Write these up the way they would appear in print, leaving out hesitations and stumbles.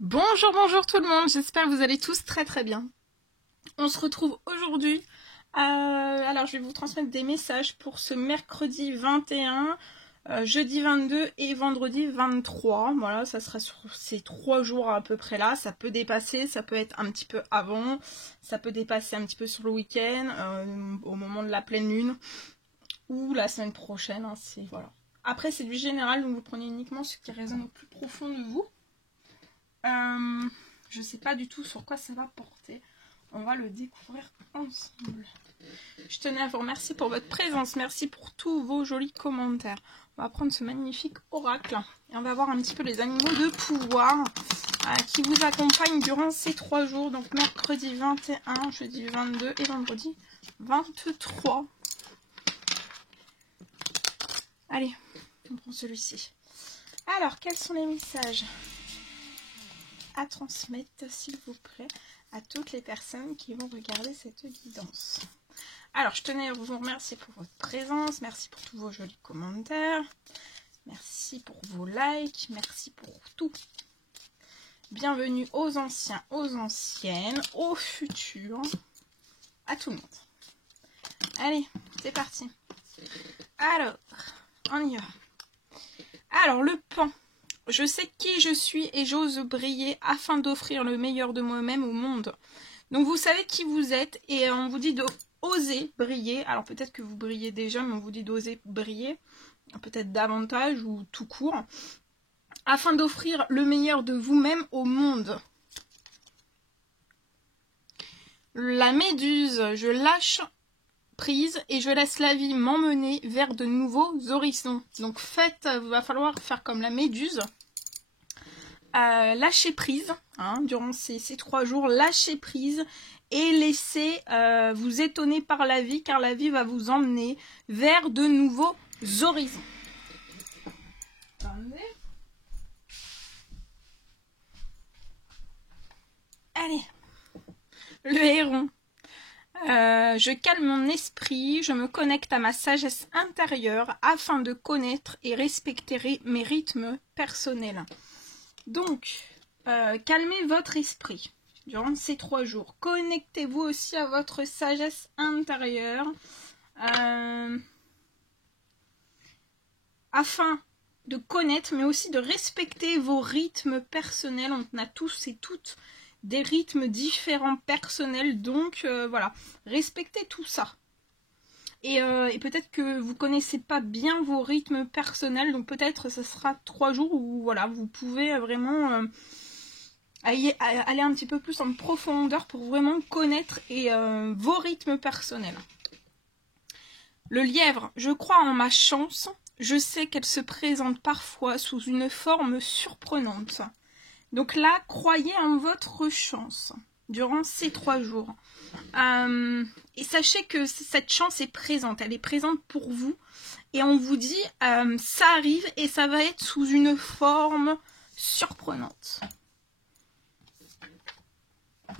Bonjour, bonjour tout le monde, j'espère que vous allez tous très bien. On se retrouve aujourd'hui, alors je vais vous transmettre des messages pour ce mercredi 21, jeudi 22 et vendredi 23. Voilà, ça sera sur ces 3 jours à peu près là, ça peut dépasser, ça peut être un petit peu avant, ça peut dépasser un petit peu sur le week-end, au moment de la pleine lune, ou la semaine prochaine, hein, voilà. Après c'est du général, donc vous prenez uniquement ce qui résonne au plus profond de vous. Je sais pas du tout sur quoi ça va porter. On va le découvrir ensemble. Je tenais à vous remercier pour votre présence. Merci pour tous vos jolis commentaires. On va prendre ce magnifique oracle et on va voir un petit peu les animaux de pouvoir qui vous accompagnent durant ces 3 jours. Donc mercredi 21, jeudi 22 et vendredi 23. Allez, on prend celui-ci. Alors, quels sont les messages à transmettre, s'il vous plaît, à toutes les personnes qui vont regarder cette guidance. Alors, je tenais à vous remercier pour votre présence, merci pour tous vos jolis commentaires, merci pour vos likes, merci pour tout. Bienvenue aux anciens, aux anciennes, aux futurs, à tout le monde. Allez, c'est parti. Alors, on y va. Alors, le pan. Je sais qui je suis et j'ose briller afin d'offrir le meilleur de moi-même au monde. Donc vous savez qui vous êtes et on vous dit d'oser briller. Alors peut-être que vous brillez déjà, mais on vous dit d'oser briller, peut-être davantage ou tout court, afin d'offrir le meilleur de vous-même au monde. La méduse, je lâche prise et je laisse la vie m'emmener vers de nouveaux horizons. Donc va falloir faire comme la méduse. Lâcher prise, hein, durant ces 3 jours, lâcher prise et laissez vous étonner par la vie, car la vie va vous emmener vers de nouveaux horizons. Attendez. Allez, le héron. Je calme mon esprit, je me connecte à ma sagesse intérieure afin de connaître et respecter mes rythmes personnels. Donc, calmez votre esprit durant ces 3 jours. Connectez-vous aussi à votre sagesse intérieure afin de connaître, mais aussi de respecter vos rythmes personnels. On a tous et toutes des rythmes différents personnels, donc voilà, respectez tout ça. Et peut-être que vous connaissez pas bien vos rythmes personnels, donc peut-être ce sera 3 jours où voilà, vous pouvez vraiment aller un petit peu plus en profondeur pour vraiment connaître vos rythmes personnels. Le lièvre, je crois en ma chance, je sais qu'elle se présente parfois sous une forme surprenante. Donc là, croyez en votre chance durant ces 3 jours. Et sachez que cette chance est présente, elle est présente pour vous. Et on vous dit, ça arrive et ça va être sous une forme surprenante.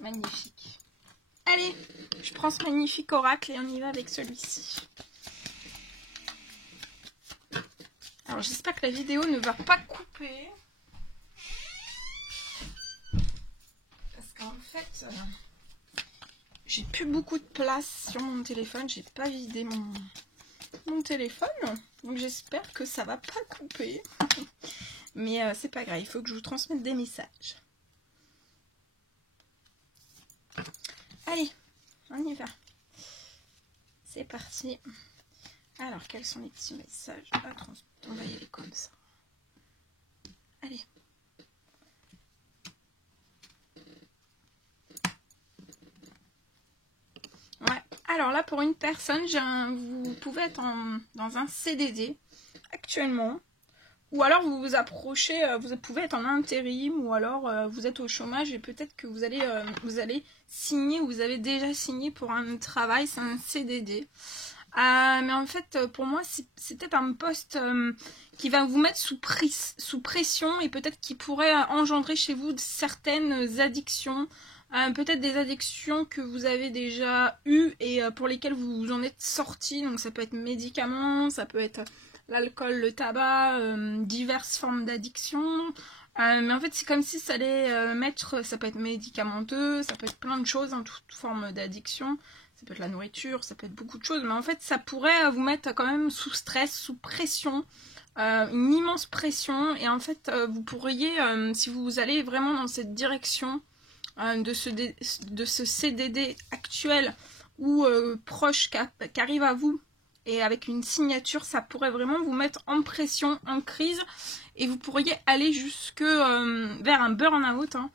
Magnifique. Allez, je prends ce magnifique oracle et on y va avec celui-ci. Alors j'espère que la vidéo ne va pas couper. Parce qu'en fait, j'ai plus beaucoup de place sur mon téléphone. J'ai pas vidé mon téléphone. Donc j'espère que ça va pas couper. Mais c'est pas grave, il faut que je vous transmette des messages. Allez, on y va. C'est parti. Alors, quels sont les petits messages à transmettre? On va y aller comme ça. Allez. Ouais. Alors là, pour une personne, vous pouvez être dans un CDD actuellement. Ou alors vous vous approchez, vous pouvez être en intérim, ou alors vous êtes au chômage et peut-être que vous allez signer, ou vous avez déjà signé pour un travail, c'est un CDD. Mais en fait, pour moi, c'est peut-être un poste qui va vous mettre sous pression et peut-être qui pourrait engendrer chez vous certaines addictions. Peut-être des addictions que vous avez déjà eues et pour lesquelles vous vous en êtes sorti. Donc ça peut être médicaments, ça peut être l'alcool, le tabac, diverses formes d'addiction. Mais en fait, c'est comme si ça allait mettre... Ça peut être médicamenteux, ça peut être plein de choses, hein, toute forme d'addiction. Ça peut être la nourriture, ça peut être beaucoup de choses. Mais en fait, ça pourrait vous mettre quand même sous stress, sous pression. Une immense pression. Et en fait, vous pourriez, si vous allez vraiment dans cette direction de ce CDD actuel ou proche qui arrive à vous, et avec une signature, ça pourrait vraiment vous mettre en pression, en crise, et vous pourriez aller jusque vers un burn-out, hein.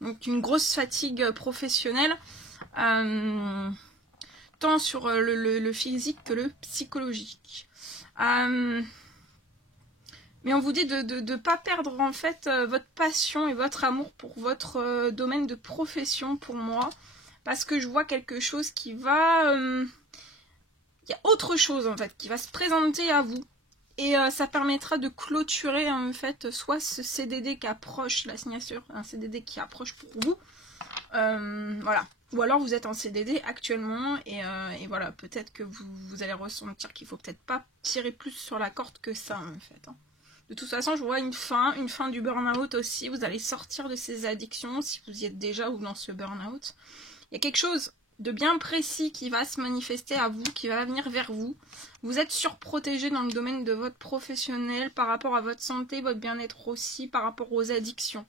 Donc une grosse fatigue professionnelle, tant sur le physique que le psychologique. Mais on vous dit de ne pas perdre en fait votre passion et votre amour pour votre domaine de profession pour moi, parce que je vois quelque chose qui va... il y a autre chose en fait qui va se présenter à vous, et ça permettra de clôturer en fait soit ce CDD qui approche la signature, un CDD qui approche pour vous, voilà, ou alors vous êtes en CDD actuellement et voilà, peut-être que vous allez ressentir qu'il faut peut-être pas tirer plus sur la corde que ça en fait, hein. De toute façon, je vois une fin du burn-out aussi. Vous allez sortir de ces addictions si vous y êtes déjà ou dans ce burn-out. Il y a quelque chose de bien précis qui va se manifester à vous, qui va venir vers vous. Vous êtes surprotégé dans le domaine de votre professionnel par rapport à votre santé, votre bien-être aussi, par rapport aux addictions.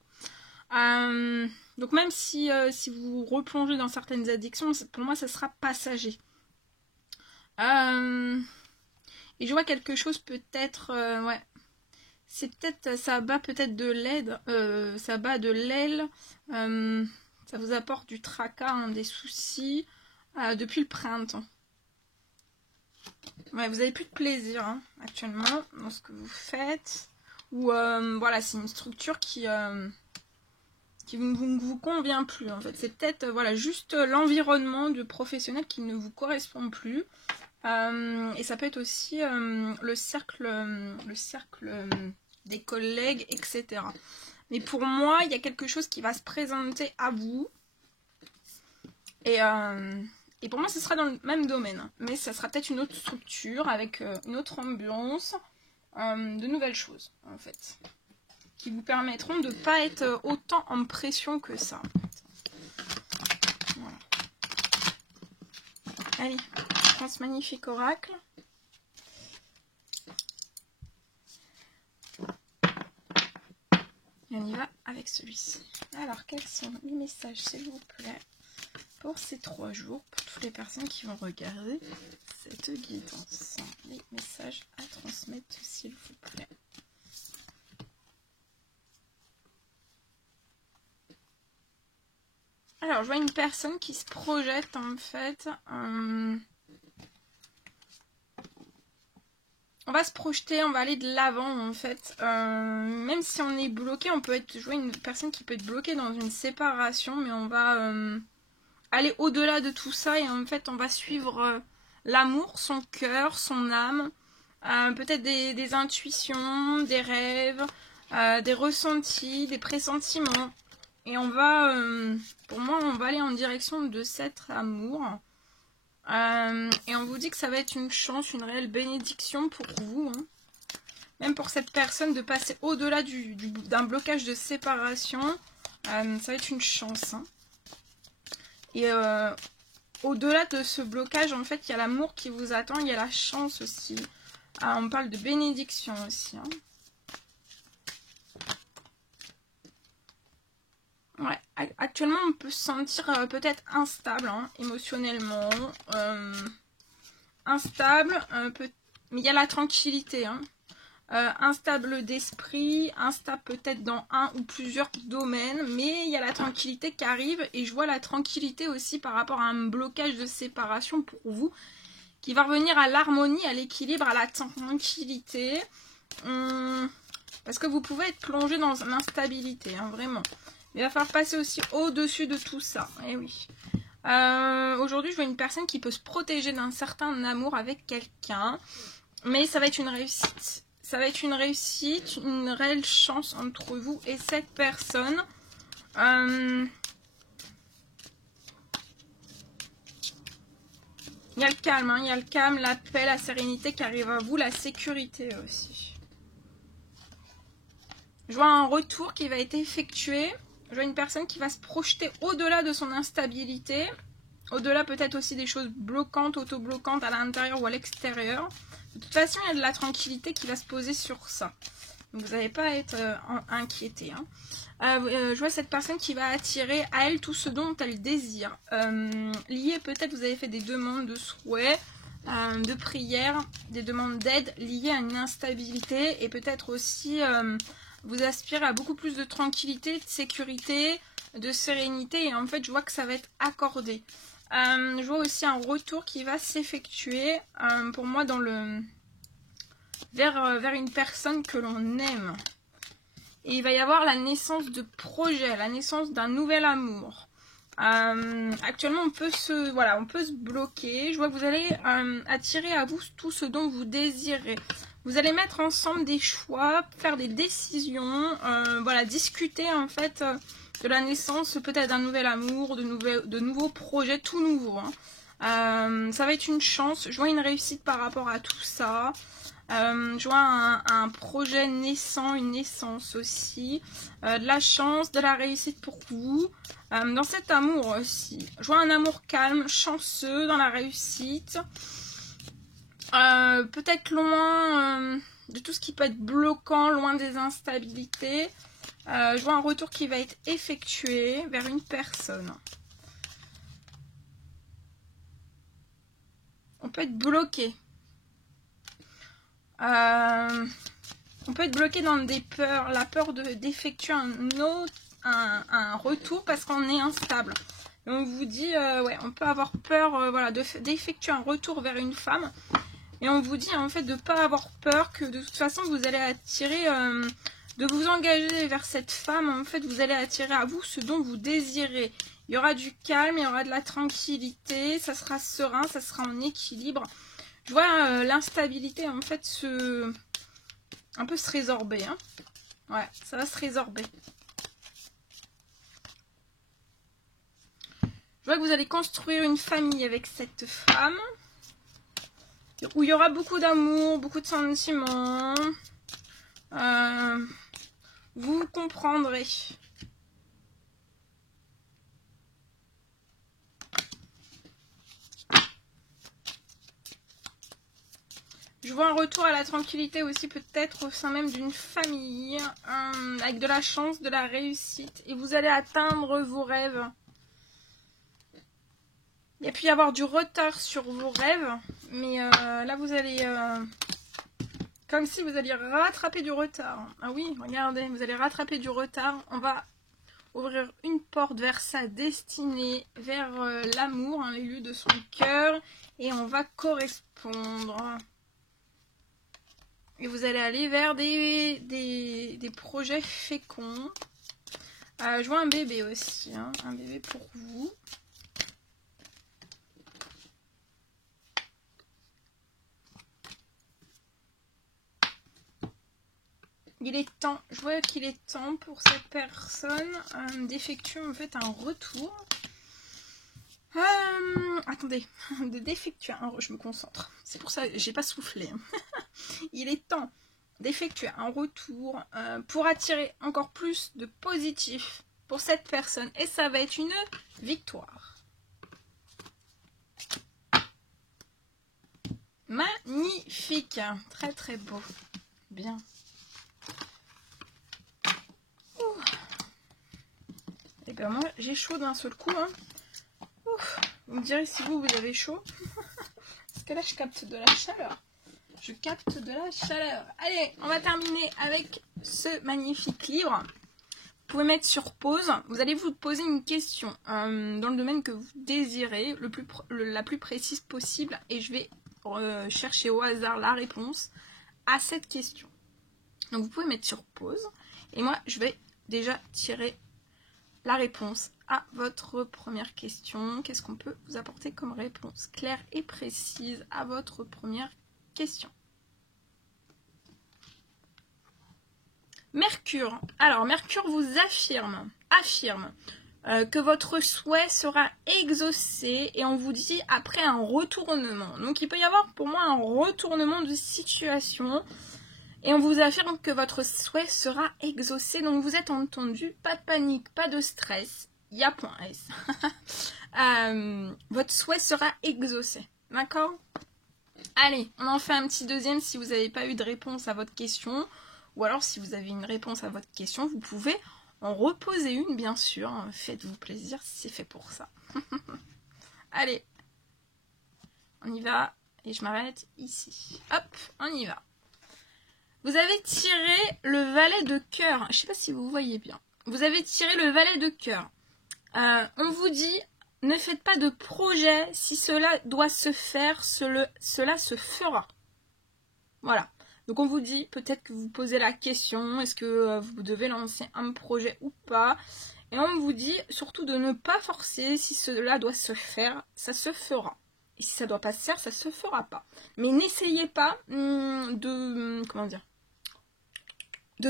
Donc même si vous replongez dans certaines addictions, pour moi, ça sera passager. Et je vois quelque chose peut-être... ouais. C'est peut-être, ça bat peut-être de l'aide, ça bat de l'aile, ça vous apporte du tracas, hein, des soucis, depuis le printemps. Ouais, vous avez plus de plaisir, hein, actuellement dans ce que vous faites, ou voilà, c'est une structure qui ne vous convient plus en fait. C'est peut-être voilà, juste l'environnement du professionnel qui ne vous correspond plus. Et ça peut être aussi le cercle des collègues, etc. Mais pour moi, il y a quelque chose qui va se présenter à vous. Et pour moi, ce sera dans le même domaine. Mais ça sera peut-être une autre structure, avec une autre ambiance, de nouvelles choses, en fait. Qui vous permettront de ne pas être autant en pression que ça. En fait. Voilà. Allez, je prends ce magnifique oracle. Et on y va avec celui-ci. Alors, quels sont les messages, s'il vous plaît, pour ces 3 jours, pour toutes les personnes qui vont regarder cette guidance. Les messages à transmettre, s'il vous plaît. Alors, je vois une personne qui se projette, en fait. On va se projeter, on va aller de l'avant, en fait. Même si on est bloqué, on peut être... Je vois une personne qui peut être bloquée dans une séparation, mais on va aller au-delà de tout ça, et en fait, on va suivre l'amour, son cœur, son âme, peut-être des intuitions, des rêves, des ressentis, des pressentiments. Et on va, pour moi, on va aller en direction de cet amour. Et on vous dit que ça va être une chance, une réelle bénédiction pour vous, hein. Même pour cette personne de passer au-delà d'un blocage de séparation, ça va être une chance, hein. Et au-delà de ce blocage, en fait, il y a l'amour qui vous attend, il y a la chance aussi. On parle de bénédiction aussi, hein. Ouais, actuellement on peut se sentir peut-être instable, hein, émotionnellement, instable, mais il y a la tranquillité, hein. Instable d'esprit, instable peut-être dans un ou plusieurs domaines, mais il y a la tranquillité qui arrive, et je vois la tranquillité aussi par rapport à un blocage de séparation pour vous, qui va revenir à l'harmonie, à l'équilibre, à la tranquillité, parce que vous pouvez être plongé dans l'instabilité, hein, vraiment. Il va falloir passer aussi au-dessus de tout ça. Eh oui. Aujourd'hui, je vois une personne qui peut se protéger d'un certain amour avec quelqu'un. Mais ça va être une réussite. Ça va être une réussite, une réelle chance entre vous et cette personne. Il y a le calme, hein, il y a le calme, la paix, la sérénité qui arrive à vous, la sécurité aussi. Je vois un retour qui va être effectué. Je vois une personne qui va se projeter au-delà de son instabilité. Au-delà peut-être aussi des choses bloquantes, auto-bloquantes à l'intérieur ou à l'extérieur. De toute façon, il y a de la tranquillité qui va se poser sur ça. Donc vous n'allez pas à être inquiété. Hein. Je vois cette personne qui va attirer à elle tout ce dont elle désire. Lié peut-être, vous avez fait des demandes de souhaits, de prières, des demandes d'aide liées à une instabilité. Et peut-être aussi, vous aspirez à beaucoup plus de tranquillité, de sécurité, de sérénité. Et en fait, je vois que ça va être accordé. Je vois aussi un retour qui va s'effectuer pour moi dans le vers une personne que l'on aime. Et il va y avoir la naissance de projets, la naissance d'un nouvel amour. Actuellement, on peut se bloquer. Je vois que vous allez attirer à vous tout ce dont vous désirez. Vous allez mettre ensemble des choix, faire des décisions, discuter en fait de la naissance peut-être d'un nouvel amour, de nouveaux projets, tout nouveau. Hein. Ça va être une chance. Je vois une réussite par rapport à tout ça. Je vois un projet naissant, une naissance aussi, de la chance, de la réussite pour vous, dans cet amour aussi. Je vois un amour calme, chanceux, dans la réussite, peut-être loin de tout ce qui peut être bloquant, loin des instabilités. Je vois un retour qui va être effectué vers une personne. On peut être bloqué. On peut être bloqué dans des peurs, la peur d'effectuer un retour parce qu'on est instable. Et on vous dit, on peut avoir peur d'effectuer un retour vers une femme. Et on vous dit en fait de ne pas avoir peur, que de toute façon vous allez attirer, de vous engager vers cette femme. En fait, vous allez attirer à vous ce dont vous désirez. Il y aura du calme, il y aura de la tranquillité, ça sera serein, ça sera en équilibre. Je vois l'instabilité en fait un peu se résorber. Hein. Ouais, ça va se résorber. Je vois que vous allez construire une famille avec cette femme. Où il y aura beaucoup d'amour, beaucoup de sentiments. Vous comprendrez. Je vois un retour à la tranquillité aussi peut-être au sein même d'une famille, avec de la chance, de la réussite. Et vous allez atteindre vos rêves. Il y a pu y avoir du retard sur vos rêves, mais là vous allez... comme si vous alliez rattraper du retard. Ah oui, regardez, vous allez rattraper du retard. On va ouvrir une porte vers sa destinée, vers l'amour, l'élu de son cœur. Et on va correspondre. Et vous allez aller vers des projets féconds. Je vois un bébé aussi, hein, un bébé pour vous. Il est temps, je vois qu'il est temps pour cette personne d'effectuer en fait un retour. Attendez, d'effectuer un retour, je me concentre. C'est pour ça que j'ai pas soufflé. Il est temps d'effectuer un retour pour attirer encore plus de positif pour cette personne. Et ça va être une victoire. Magnifique, très très beau. Bien. Et bien moi j'ai chaud d'un seul coup. Hein. Vous me direz si vous avez chaud. Parce que là je capte de la chaleur. Je capte de la chaleur. Allez, on va terminer avec ce magnifique livre. Vous pouvez mettre sur pause. Vous allez vous poser une question dans le domaine que vous désirez, la plus précise possible. Et je vais chercher au hasard la réponse à cette question. Donc vous pouvez mettre sur pause. Et moi, je vais déjà tirer la réponse à votre première question. Qu'est-ce qu'on peut vous apporter comme réponse claire et précise à votre première question? Mercure. Alors, Mercure vous affirme que votre souhait sera exaucé et on vous dit après un retournement. Donc, il peut y avoir pour moi un retournement de situation. Et on vous affirme que votre souhait sera exaucé. Donc vous êtes entendu, pas de panique, pas de stress. Il y a point S. Votre souhait sera exaucé. D'accord? Allez, on en fait un petit deuxième si vous n'avez pas eu de réponse à votre question. Ou alors si vous avez une réponse à votre question, vous pouvez en reposer une, bien sûr. Faites-vous plaisir si c'est fait pour ça. Allez, on y va. Et je m'arrête ici. Hop, on y va. Vous avez tiré le valet de cœur. Je ne sais pas si vous voyez bien. Vous avez tiré le valet de cœur. On vous dit, ne faites pas de projet. Si cela doit se faire, cela se fera. Voilà. Donc on vous dit, peut-être que vous posez la question, est-ce que vous devez lancer un projet ou pas? Et on vous dit surtout de ne pas forcer. Si cela doit se faire, ça se fera. Et si ça ne doit pas se faire, ça ne se fera pas. Mais n'essayez pas de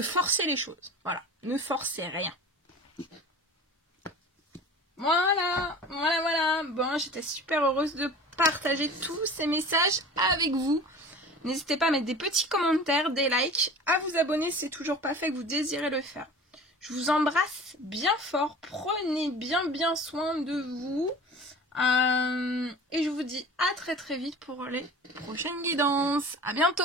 forcer les choses. Voilà. Ne forcez rien. Voilà. Bon, j'étais super heureuse de partager tous ces messages avec vous. N'hésitez pas à mettre des petits commentaires, des likes, à vous abonner si c'est toujours pas fait que vous désirez le faire. Je vous embrasse bien fort. Prenez bien soin de vous. Et je vous dis à très vite pour les prochaines guidances. À bientôt!